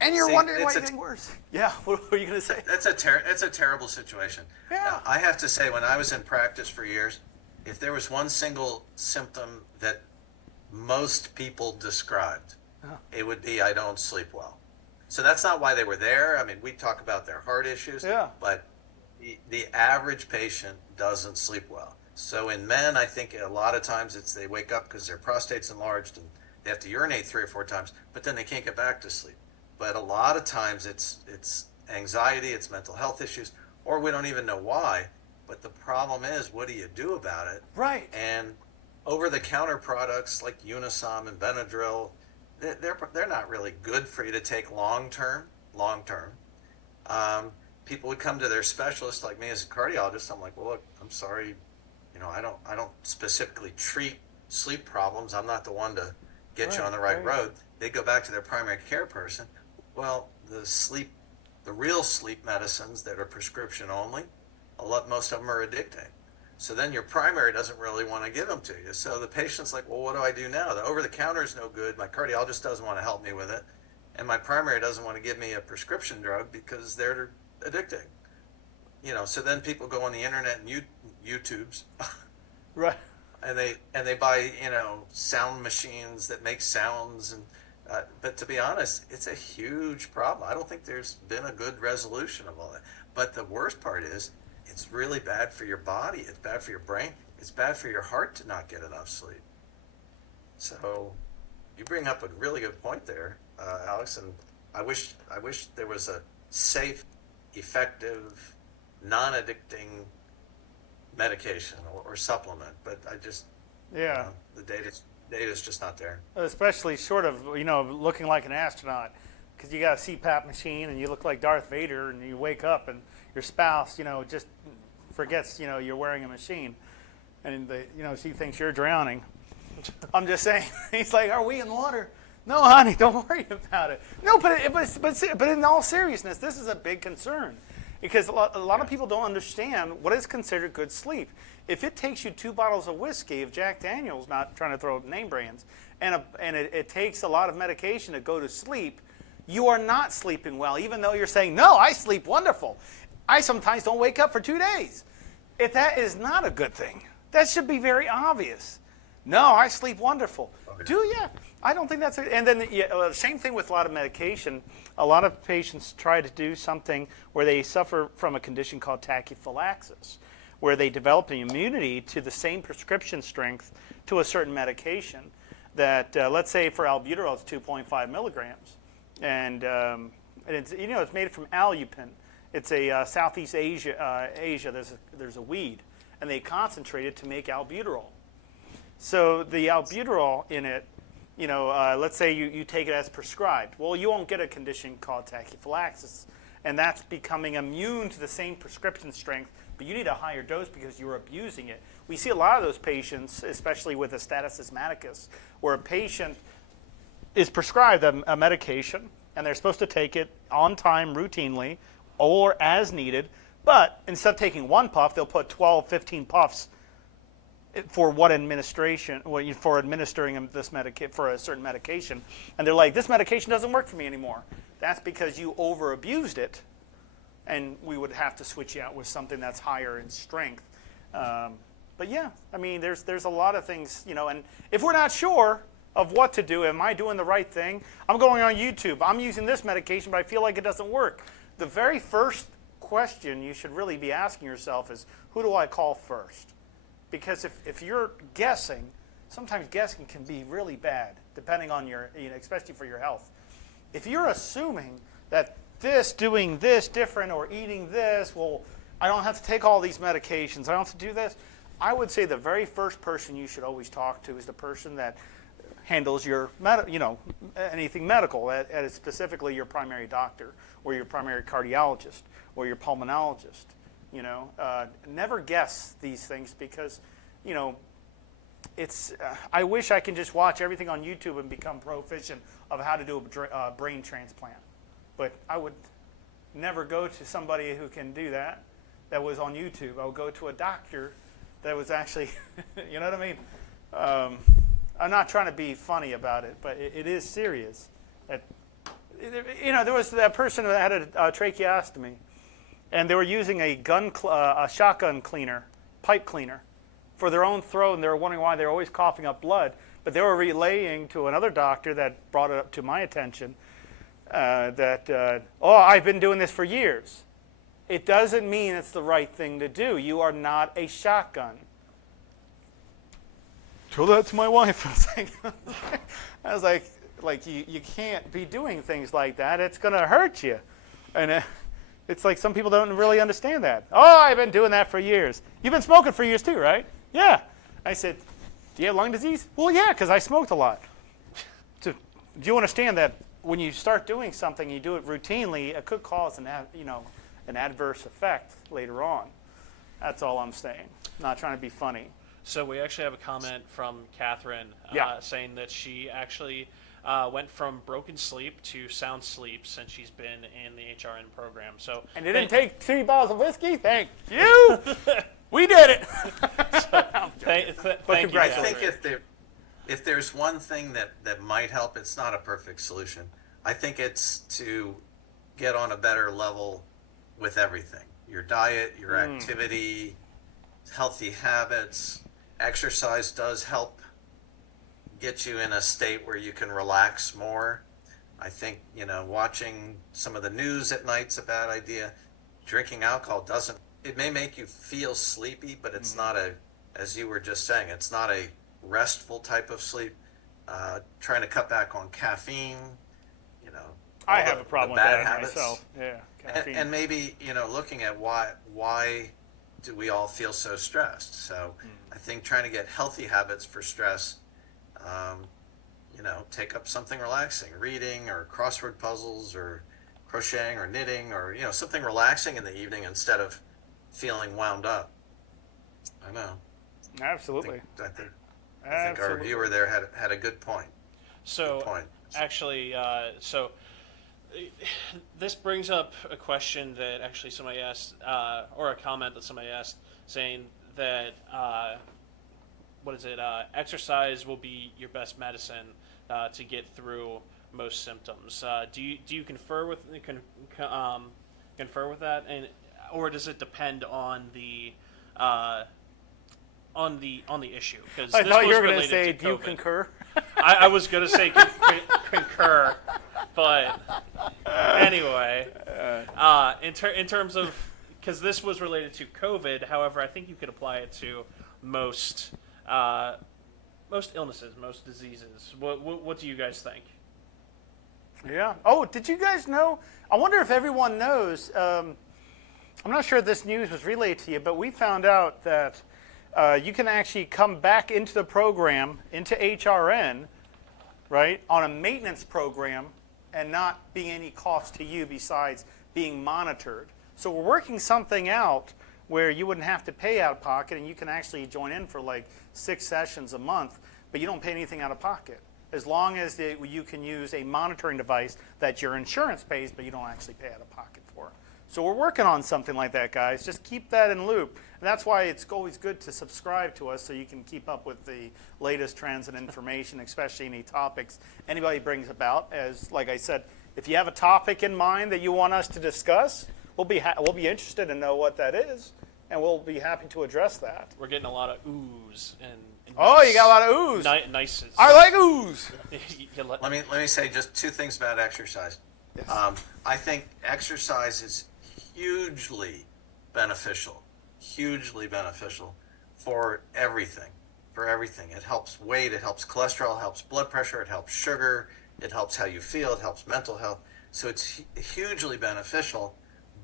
And you're wondering why it's getting worse. Yeah, what were you going to say? That's a terrible situation. Yeah. Now, I have to say, when I was in practice for years, if there was one single symptom that most people described, it would be, I don't sleep well. So that's not why they were there. I mean, we talk about their heart issues, but the average patient doesn't sleep well. So in men, I think a lot of times it's they wake up because their prostate's enlarged and they have to urinate 3 or 4 times, but then they can't get back to sleep. But a lot of times it's anxiety, it's mental health issues, or we don't even know why. But the problem is, what do you do about it? Right. And over-the-counter products like Unisom and Benadryl, they're not really good for you to take long-term. People would come to their specialist, like me as a cardiologist. I'm like, well, look, I'm sorry, you know, I don't specifically treat sleep problems. I'm not the one to get you on the right road. They go back to their primary care person. Well, the real sleep medicines that are prescription only, most of them are addicting. So then your primary doesn't really want to give them to you. So the patient's like, well, what do I do now? The over-the-counter is no good. My cardiologist doesn't want to help me with it. And my primary doesn't want to give me a prescription drug because they're addicting. You know, so then people go on the internet and YouTubes. Right. And they buy, you know, sound machines that make sounds. And but to be honest, it's a huge problem. I don't think there's been a good resolution of all that. But the worst part is, it's really bad for your body. It's bad for your brain. It's bad for your heart to not get enough sleep. So you bring up a really good point there, Alex. And I wish there was a safe, effective, non-addicting medication or supplement, but I just Yeah. the data's just not there. Especially short of, looking like an astronaut. Because you got a CPAP machine and you look like Darth Vader and you wake up and your spouse, just forgets, you're wearing a machine. And, she thinks you're drowning. I'm just saying. He's like, are we in water? No, honey, don't worry about it. No, but in all seriousness, this is a big concern. Because a lot of people don't understand what is considered good sleep. If it takes you 2 bottles of whiskey, of Jack Daniels, not trying to throw name brands, and it takes a lot of medication to go to sleep, you are not sleeping well, even though you're saying, no, I sleep wonderful. I sometimes don't wake up for 2 days. That is not a good thing. That should be very obvious. No, I sleep wonderful. Okay. Do you? I don't think that's it. And then same thing with a lot of medication. A lot of patients try to do something where they suffer from a condition called tachyphylaxis, where they develop an immunity to the same prescription strength to a certain medication that, let's say for albuterol, it's 2.5 milligrams. And it's made from alupin. It's a Southeast Asia. There's a weed, and they concentrate it to make albuterol. So the albuterol in it, let's say you take it as prescribed. Well, you won't get a condition called tachyphylaxis, and that's becoming immune to the same prescription strength, but you need a higher dose because you're abusing it. We see a lot of those patients, especially with a status asthmaticus, where a patient is prescribed a medication, and they're supposed to take it on time, routinely, or as needed, but instead of taking 1 puff, they'll put 12, 15 puffs for what administration, for administering this for a certain medication, and they're like, this medication doesn't work for me anymore. That's because you over-abused it, and we would have to switch you out with something that's higher in strength. But yeah, I mean, there's a lot of things, and if we're not sure of what to do, am I doing the right thing? I'm going on YouTube. I'm using this medication, but I feel like it doesn't work. The very first question you should really be asking yourself is, who do I call first? Because if you're guessing, sometimes guessing can be really bad, depending on your, especially for your health. If you're assuming that doing this different or eating this, well, I don't have to take all these medications, I don't have to do this, I would say the very first person you should always talk to is the person that handles your, anything medical, specifically your primary doctor or your primary cardiologist or your pulmonologist. Never guess these things because, it's. I wish I can just watch everything on YouTube and become proficient of how to do a brain transplant, but I would never go to somebody who can do that. That was on YouTube. I would go to a doctor that was actually, you know what I mean. I'm not trying to be funny about it, but it is serious. There was that person that had a tracheostomy, and they were using a shotgun cleaner, pipe cleaner, for their own throat, and they were wondering why they were always coughing up blood. But they were relaying to another doctor that brought it up to my attention I've been doing this for years. It doesn't mean it's the right thing to do. You are not a shotgun. Tell that to my wife. I was like you can't be doing things like that. It's going to hurt you. And it's like some people don't really understand that. Oh, I've been doing that for years. You've been smoking for years too, right? Yeah. I said, do you have lung disease? Well, yeah, because I smoked a lot. So, do you understand that when you start doing something, you do it routinely, it could cause an adverse effect later on. That's all I'm saying. Not trying to be funny. So we actually have a comment from Catherine saying that she actually went from broken sleep to sound sleep since she's been in the HRN program. And it didn't take 3 bottles of whiskey? Thank you! We did it! Thank you. I think if there's one thing that might help, it's not a perfect solution. I think it's to get on a better level with everything. Your diet, your activity, healthy habits. Exercise does help get you in a state where you can relax more. I think, watching some of the news at night's a bad idea. Drinking alcohol it may make you feel sleepy, but it's not as you were just saying, it's not a restful type of sleep. Trying to cut back on caffeine, I all have a problem with bad that habits. myself. Yeah, caffeine. And maybe, looking at why do we all feel so stressed? So I think trying to get healthy habits for stress, take up something relaxing, reading or crossword puzzles or crocheting or knitting or, something relaxing in the evening instead of feeling wound up. I know. Absolutely. I think our viewer there had a good point. So, Good point. actually, this brings up a question that actually somebody asked, or a comment that somebody asked, saying that exercise will be your best medicine to get through most symptoms. Do you confer with that, and or does it depend on the issue? Because I thought you were going to say, do you concur? I was going to say concur, but anyway, in terms of, because this was related to COVID. However, I think you could apply it to most illnesses, most diseases. What do you guys think? Yeah. Oh, did you guys know? I wonder if everyone knows. I'm not sure if this news was relayed to you, but we found out that you can actually come back into the program, into HRN, right, on a maintenance program and not being any cost to you besides being monitored. So we're working something out where you wouldn't have to pay out of pocket, and you can actually join in for like 6 sessions a month, but you don't pay anything out of pocket, as long as you can use a monitoring device that your insurance pays, but you don't actually pay out of pocket for. So we're working on something like that, guys. Just keep that in loop. And that's why it's always good to subscribe to us so you can keep up with the latest trends and information, especially any topics anybody brings about. As like I said, if you have a topic in mind that you want us to discuss, we'll be interested to know what that is, and we'll be happy to address that. We're getting a lot of oohs and oh, you got a lot of oohs. Nices. I like oohs. Let me say just 2 things about exercise. Yes. I think exercise is hugely beneficial for everything. It helps weight, it helps cholesterol, it helps blood pressure, it helps sugar, it helps how you feel, it helps mental health. So it's hugely beneficial,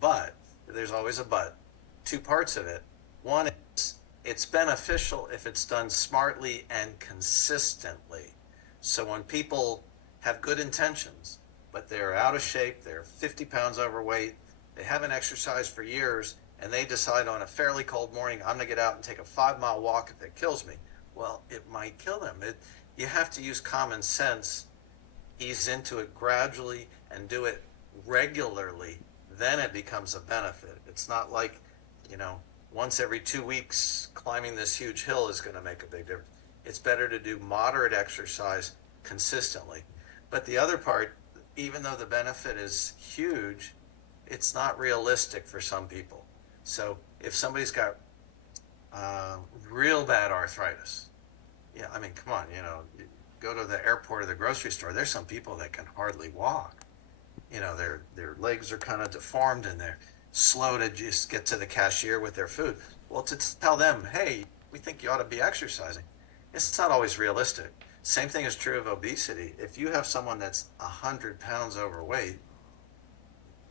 but there's always a but. 2 parts of it. One is it's beneficial if it's done smartly and consistently. So when people have good intentions, but they're out of shape, they're 50 pounds overweight, they haven't exercised for years, and they decide on a fairly cold morning, I'm going to get out and take a 5-mile walk if it kills me. Well, it might kill them. You have to use common sense, ease into it gradually, and do it regularly. Then it becomes a benefit. It's not like, once every 2 weeks climbing this huge hill is going to make a big difference. It's better to do moderate exercise consistently. But the other part, even though the benefit is huge, it's not realistic for some people. So if somebody's got real bad arthritis, come on, you go to the airport or the grocery store, there's some people that can hardly walk. Their legs are kind of deformed and they're slow to just get to the cashier with their food. Well, to tell them, hey, we think you ought to be exercising, it's not always realistic. Same thing is true of obesity. If you have someone that's 100 pounds overweight,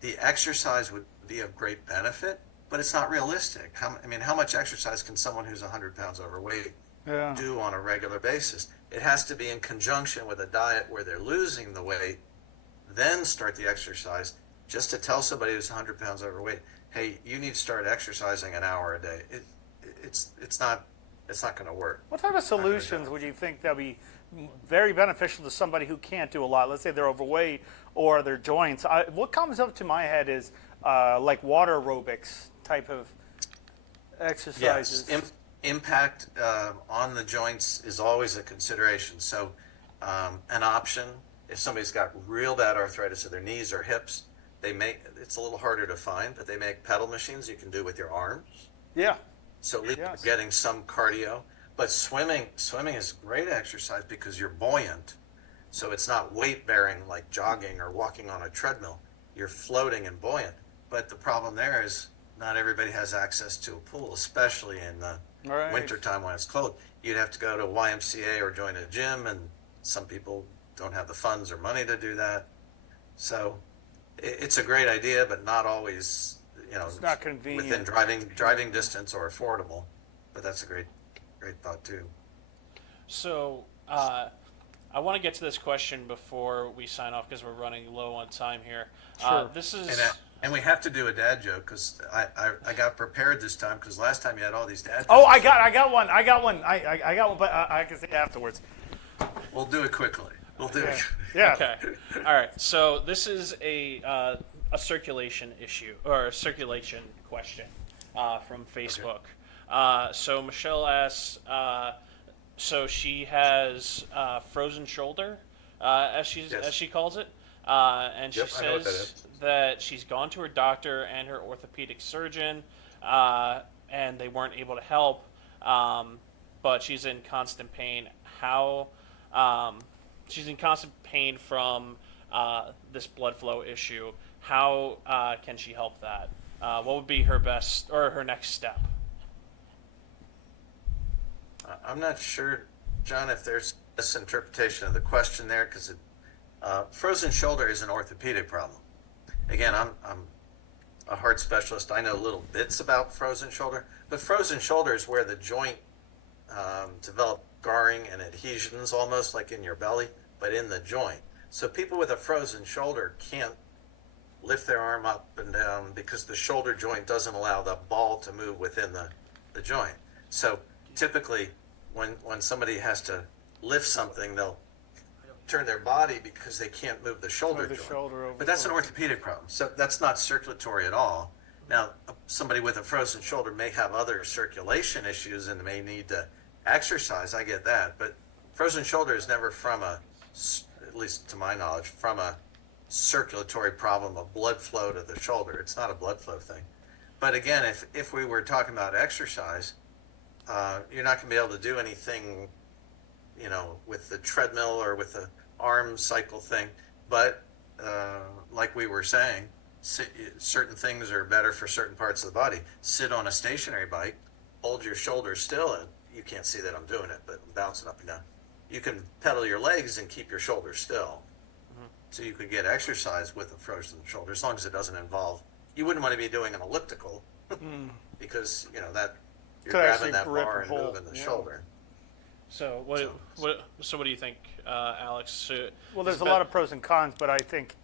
the exercise would be of great benefit, but it's not realistic. How much exercise can someone who's 100 pounds overweight do on a regular basis? It has to be in conjunction with a diet where they're losing the weight, then start the exercise. Just to tell somebody who's 100 pounds overweight, hey, you need to start exercising an hour a day. It's not going to work. What type of solutions would you think that would be very beneficial to somebody who can't do a lot? Let's say they're overweight or their joints. What comes up to my head is like water aerobics type of exercises. Yes, impact on the joints is always a consideration. So an option, if somebody's got real bad arthritis of their knees or hips, it's a little harder to find, but they make pedal machines you can do with your arms. Yeah. So at least you're getting some cardio. But swimming is great exercise because you're buoyant. So it's not weight bearing like jogging or walking on a treadmill. You're floating and buoyant. But the problem there is not everybody has access to a pool, especially in the wintertime when it's cold. You'd have to go to a YMCA or join a gym, and some people don't have the funds or money to do that. So it's a great idea, but not always, It's not convenient. within driving distance or affordable. But that's a great thought too. So I want to get to this question before we sign off because we're running low on time here. Sure. This is And we have to do a dad joke because I got prepared this time because last time you had all these dad jokes. Oh, I got one. I got one, but I can say it afterwards. We'll do it quickly. We'll do it. Yeah. okay. All right. So this is a circulation issue or a circulation question from Facebook. So Michelle asks. So she has frozen shoulder, as she calls it, and she Yep, I know what that says is. that she's gone to her doctor and her orthopedic surgeon, and they weren't able to help. But she's in constant pain. She's in constant pain from this blood flow issue. How can she help that? What would be her best or her next step? I'm not sure, John, if there's misinterpretation of the question there because frozen shoulder is an orthopedic problem. Again, I'm a heart specialist. I know little bits about frozen shoulder, but frozen shoulder is where the joint develop scarring and adhesions almost like in your belly, but in the joint. So people with a frozen shoulder can't lift their arm up and down because the shoulder joint doesn't allow the ball to move within the joint. So typically when somebody has to lift something, they'll turn their body because they can't move the shoulder joint. But that's an orthopedic problem. So that's not circulatory at all. Now, somebody with a frozen shoulder may have other circulation issues and may need to exercise. I get that. But frozen shoulder is never from at least to my knowledge, from a circulatory problem of blood flow to the shoulder. It's not a blood flow thing. But again, if we were talking about exercise, you're not going to be able to do anything, with the treadmill or with the arm cycle thing. But like we were saying, certain things are better for certain parts of the body. Sit on a stationary bike, hold your shoulders still, and you can't see that I'm doing it, but I'm bouncing up and down. You can pedal your legs and keep your shoulders still. Mm-hmm. So you could get exercise with a frozen shoulder as long as it doesn't involve. You wouldn't want to be doing an elliptical because that you're grabbing that bar and moving the shoulder. So what do you think, Alex? Well, there's a lot of pros and cons, but I think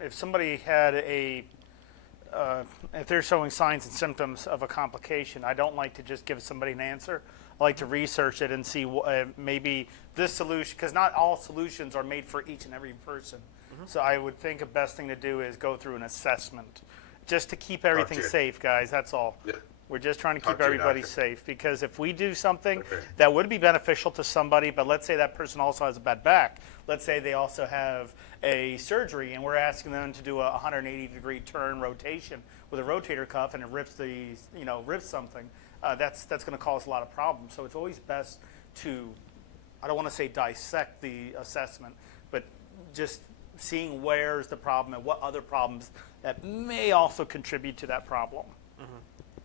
if somebody had if they're showing signs and symptoms of a complication, I don't like to just give somebody an answer. I like to research it and see maybe this solution, because not all solutions are made for each and every person. Mm-hmm. So I would think the best thing to do is go through an assessment, just to keep everything safe, guys. That's all. Yeah. We're just trying to keep everybody safe, because if we do something that would be beneficial to somebody, but let's say that person also has a bad back, let's say they also have a surgery and we're asking them to do a 180-degree turn rotation with a rotator cuff and it rips rips something, that's going to cause a lot of problems. So it's always best to, I don't want to say dissect the assessment, but just seeing where's the problem and what other problems that may also contribute to that problem. Mm-hmm.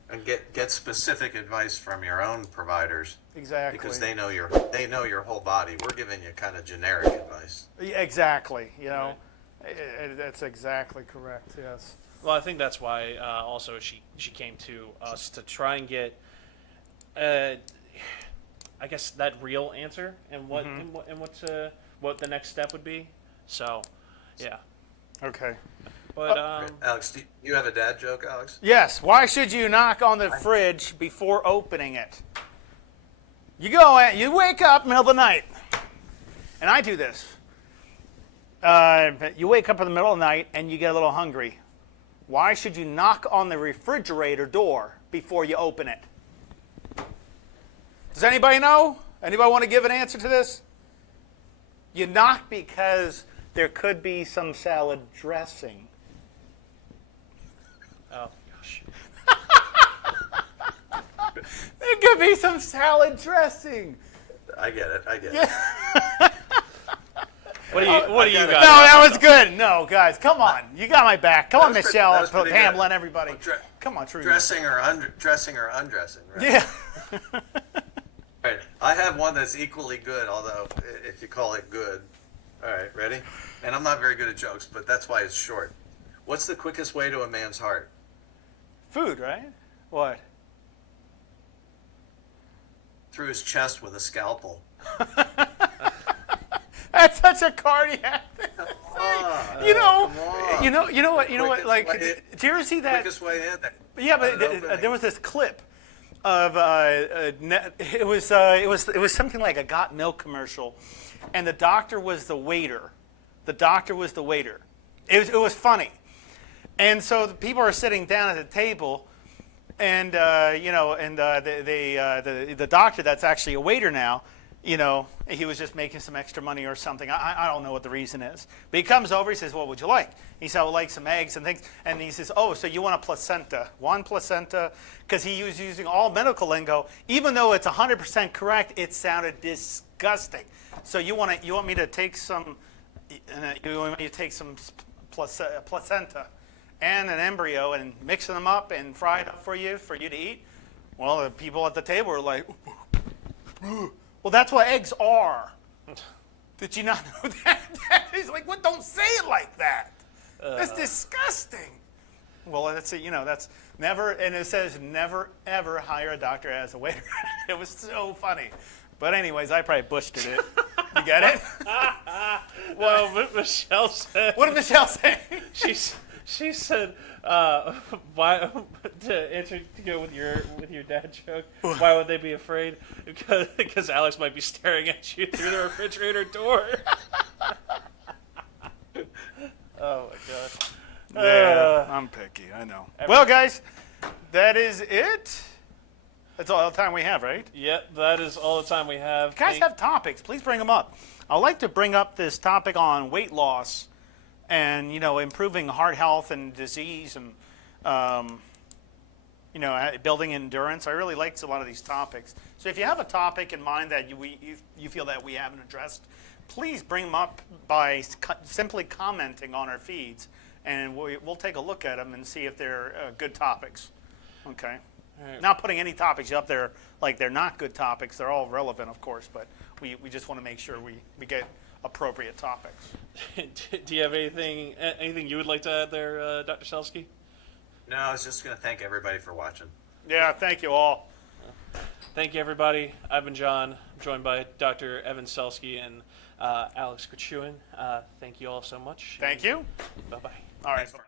And get specific advice from your own providers. Exactly. Because they know your whole body. We're giving you kind of generic advice. Exactly. That's exactly correct. Yes. Well, I think that's why also she came to us to try and get, I guess, that real answer and what what the next step would be. So, yeah. Okay. But Alex, do you have a dad joke, Alex? Yes. Why should you knock on the fridge before opening it? You wake up middle of the night, and I do this. You wake up in the middle of the night and you get a little hungry. Why should you knock on the refrigerator door before you open it? Does anybody know? Anybody want to give an answer to this? You knock because there could be some salad dressing. oh gosh. There could be some salad dressing. I get it. What do you got? No, that was good. No, guys, come on. You got my back. Come on, Michelle, Pamela, and everybody. Come on, true. Dressing or undressing, right? Yeah. Right. I have one that's equally good, although if you call it good. All right, ready? And I'm not very good at jokes, but that's why it's short. What's the quickest way to a man's heart? Food, right? What? Through his chest with a scalpel. That's such a cardiac thing. On, You know, come on. you know what? Like, Quickest way- do you ever see that? Quickest way in there. Yeah, but An opening. there was this clip of it was something like a Got Milk commercial, and the doctor was the waiter. The doctor was the waiter. It was funny, and so the people are sitting down at the table, and the doctor that's actually a waiter now. He was just making some extra money or something. I don't know what the reason is. But he comes over, he says, "What would you like?" He said, "I would like some eggs and things." And he says, "Oh, so you want a placenta? One placenta?" Because he was using all medical lingo. Even though it's 100% correct, it sounded disgusting. So you want me to take some placenta and an embryo and mix them up and fry it up for you to eat? Well, the people at the table were like, well, that's what eggs are. Did you not know that? He's like, what? Don't say it like that. That's disgusting. Well, that's never, and it says never, ever hire a doctor as a waiter. It was so funny. But anyways, I probably butchered it. You get it? Well, Michelle said. What did Michelle say? She said, "Why to go with your dad joke? Why would they be afraid? Because Alex might be staring at you through the refrigerator door." Oh my god! Yeah, I'm picky. I know. Well, guys, that is it. That's all the time we have, right? Yep, that is all the time we have. Guys have topics. Please bring them up. I'd like to bring up this topic on weight loss and, improving heart health and disease and, building endurance. I really like a lot of these topics. So if you have a topic in mind that you feel that we haven't addressed, please bring them up by simply commenting on our feeds, and we'll take a look at them and see if they're good topics. Okay. Right. Not putting any topics up there like they're not good topics. They're all relevant, of course, but we just want to make sure we get appropriate topics. Do you have anything you would like to add there, Dr. Selsky? No, I was just going to thank everybody for watching. Yeah, thank you all. Thank you, everybody. I've been John. I'm joined by Dr. Evan Selsky and Alex Grichuhin. Thank you all so much. Thank you. Bye-bye. All right. Thanks.